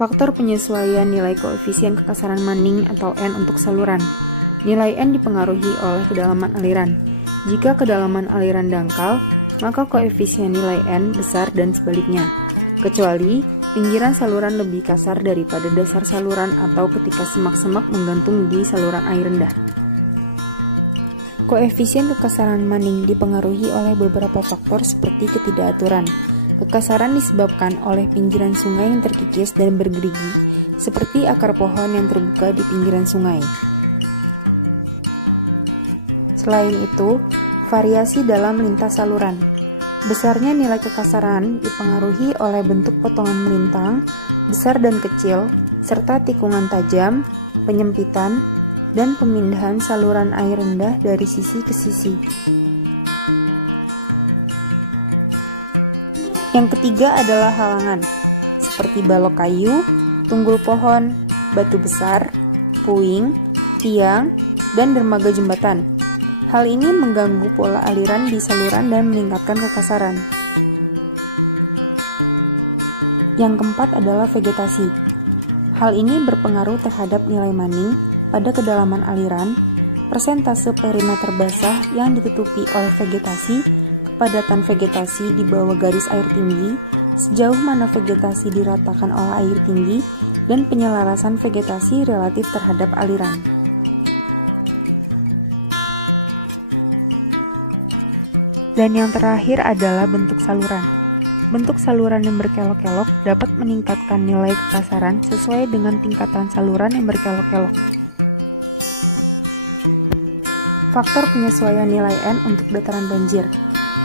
Faktor penyesuaian nilai koefisien kekasaran Manning atau N untuk saluran. Nilai N dipengaruhi oleh kedalaman aliran. Jika kedalaman aliran dangkal, maka koefisien nilai N besar dan sebaliknya, kecuali pinggiran saluran lebih kasar daripada dasar saluran atau ketika semak-semak menggantung di saluran air rendah. Koefisien kekasaran Manning dipengaruhi oleh beberapa faktor seperti ketidakaturan. Kekasaran disebabkan oleh pinggiran sungai yang terkikis dan bergerigi, seperti akar pohon yang terbuka di pinggiran sungai. Selain itu, variasi dalam lintas saluran. Besarnya nilai kekasaran dipengaruhi oleh bentuk potongan melintang, besar dan kecil, serta tikungan tajam, penyempitan, dan pemindahan saluran air rendah dari sisi ke sisi. Yang ketiga adalah halangan, seperti balok kayu, tunggul pohon, batu besar, puing, tiang, dan dermaga jembatan. Hal ini mengganggu pola aliran di saluran dan meningkatkan kekasaran. Yang keempat adalah vegetasi. Hal ini berpengaruh terhadap nilai Manning pada kedalaman aliran, persentase perimeter basah yang ditutupi oleh vegetasi, kepadatan vegetasi di bawah garis air tinggi, sejauh mana vegetasi diratakan oleh air tinggi, dan penyelarasan vegetasi relatif terhadap aliran. Dan yang terakhir adalah bentuk saluran. Bentuk saluran yang berkelok-kelok dapat meningkatkan nilai kekasaran sesuai dengan tingkatan saluran yang berkelok-kelok. Faktor penyesuaian nilai N untuk dataran banjir.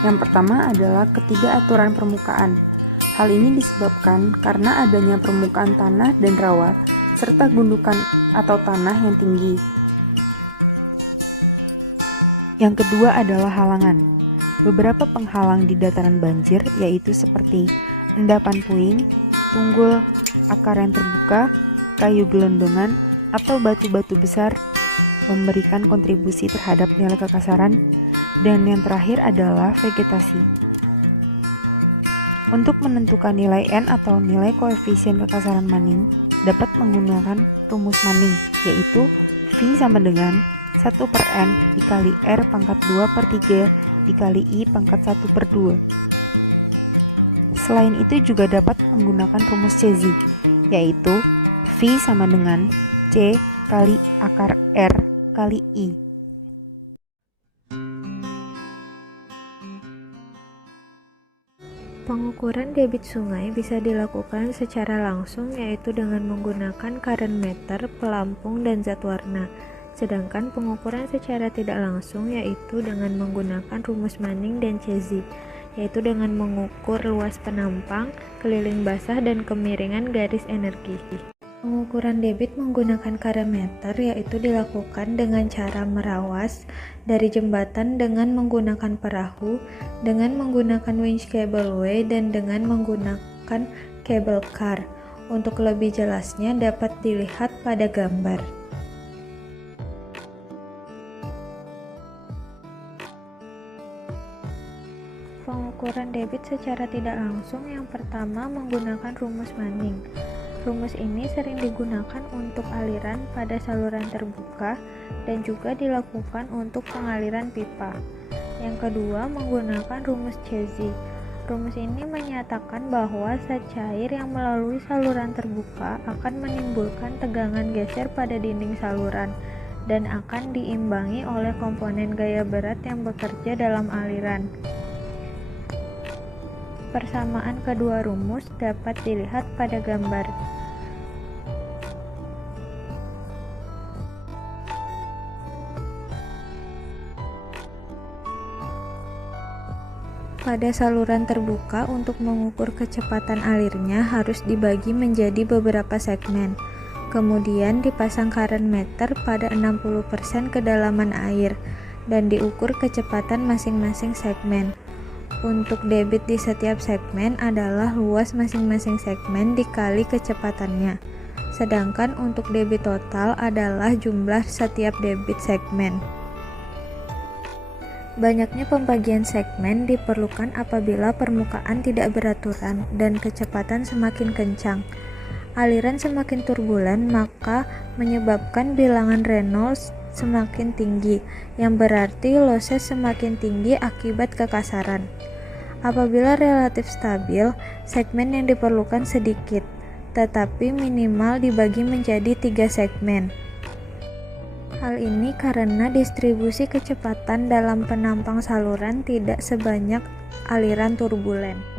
Yang pertama adalah ketidakaturan permukaan. Hal ini disebabkan karena adanya permukaan tanah dan rawa, serta gundukan atau tanah yang tinggi. Yang kedua adalah halangan. Beberapa penghalang di dataran banjir yaitu seperti endapan puing, tunggul, akar yang terbuka, kayu gelondongan, atau batu-batu besar memberikan kontribusi terhadap nilai kekasaran. Dan yang terakhir adalah vegetasi. Untuk menentukan nilai N atau nilai koefisien kekasaran Manning dapat menggunakan rumus Manning, yaitu V sama dengan 1/N dikali R pangkat 2/3 dikali I pangkat 1/2. Selain itu juga dapat menggunakan rumus Cauchy, yaitu V sama dengan C kali akar R kali I. Pengukuran debit sungai bisa dilakukan secara langsung, yaitu dengan menggunakan current meter, pelampung, dan zat warna. Sedangkan pengukuran secara tidak langsung yaitu dengan menggunakan rumus Manning dan Cauchy, yaitu dengan mengukur luas penampang, keliling basah, dan kemiringan garis energi. Pengukuran debit menggunakan current meter yaitu dilakukan dengan cara merawas dari jembatan dengan menggunakan perahu, dengan menggunakan winch cableway, dan dengan menggunakan cable car. Untuk lebih jelasnya dapat dilihat pada gambar. Pengukuran debit secara tidak langsung yang pertama menggunakan rumus Manning. Rumus ini sering digunakan untuk aliran pada saluran terbuka dan juga dilakukan untuk pengaliran pipa. Yang kedua menggunakan rumus Cauchy. Rumus ini menyatakan bahwa zat cair yang melalui saluran terbuka akan menimbulkan tegangan geser pada dinding saluran dan akan diimbangi oleh komponen gaya berat yang bekerja dalam aliran. Persamaan kedua rumus dapat dilihat pada gambar. Pada saluran terbuka, untuk mengukur kecepatan alirnya harus dibagi menjadi beberapa segmen. Kemudian dipasang current meter pada 60% kedalaman air dan diukur kecepatan masing-masing segmen. Untuk debit di setiap segmen adalah luas masing-masing segmen dikali kecepatannya. Sedangkan untuk debit total adalah jumlah setiap debit segmen. Banyaknya pembagian segmen diperlukan apabila permukaan tidak beraturan dan kecepatan semakin kencang. Aliran semakin turbulen maka menyebabkan bilangan Reynolds semakin tinggi, yang berarti losses semakin tinggi akibat kekasaran. Apabila relatif stabil, segmen yang diperlukan sedikit, tetapi minimal dibagi menjadi 3 segmen. Hal ini karena distribusi kecepatan dalam penampang saluran tidak sebanyak aliran turbulen.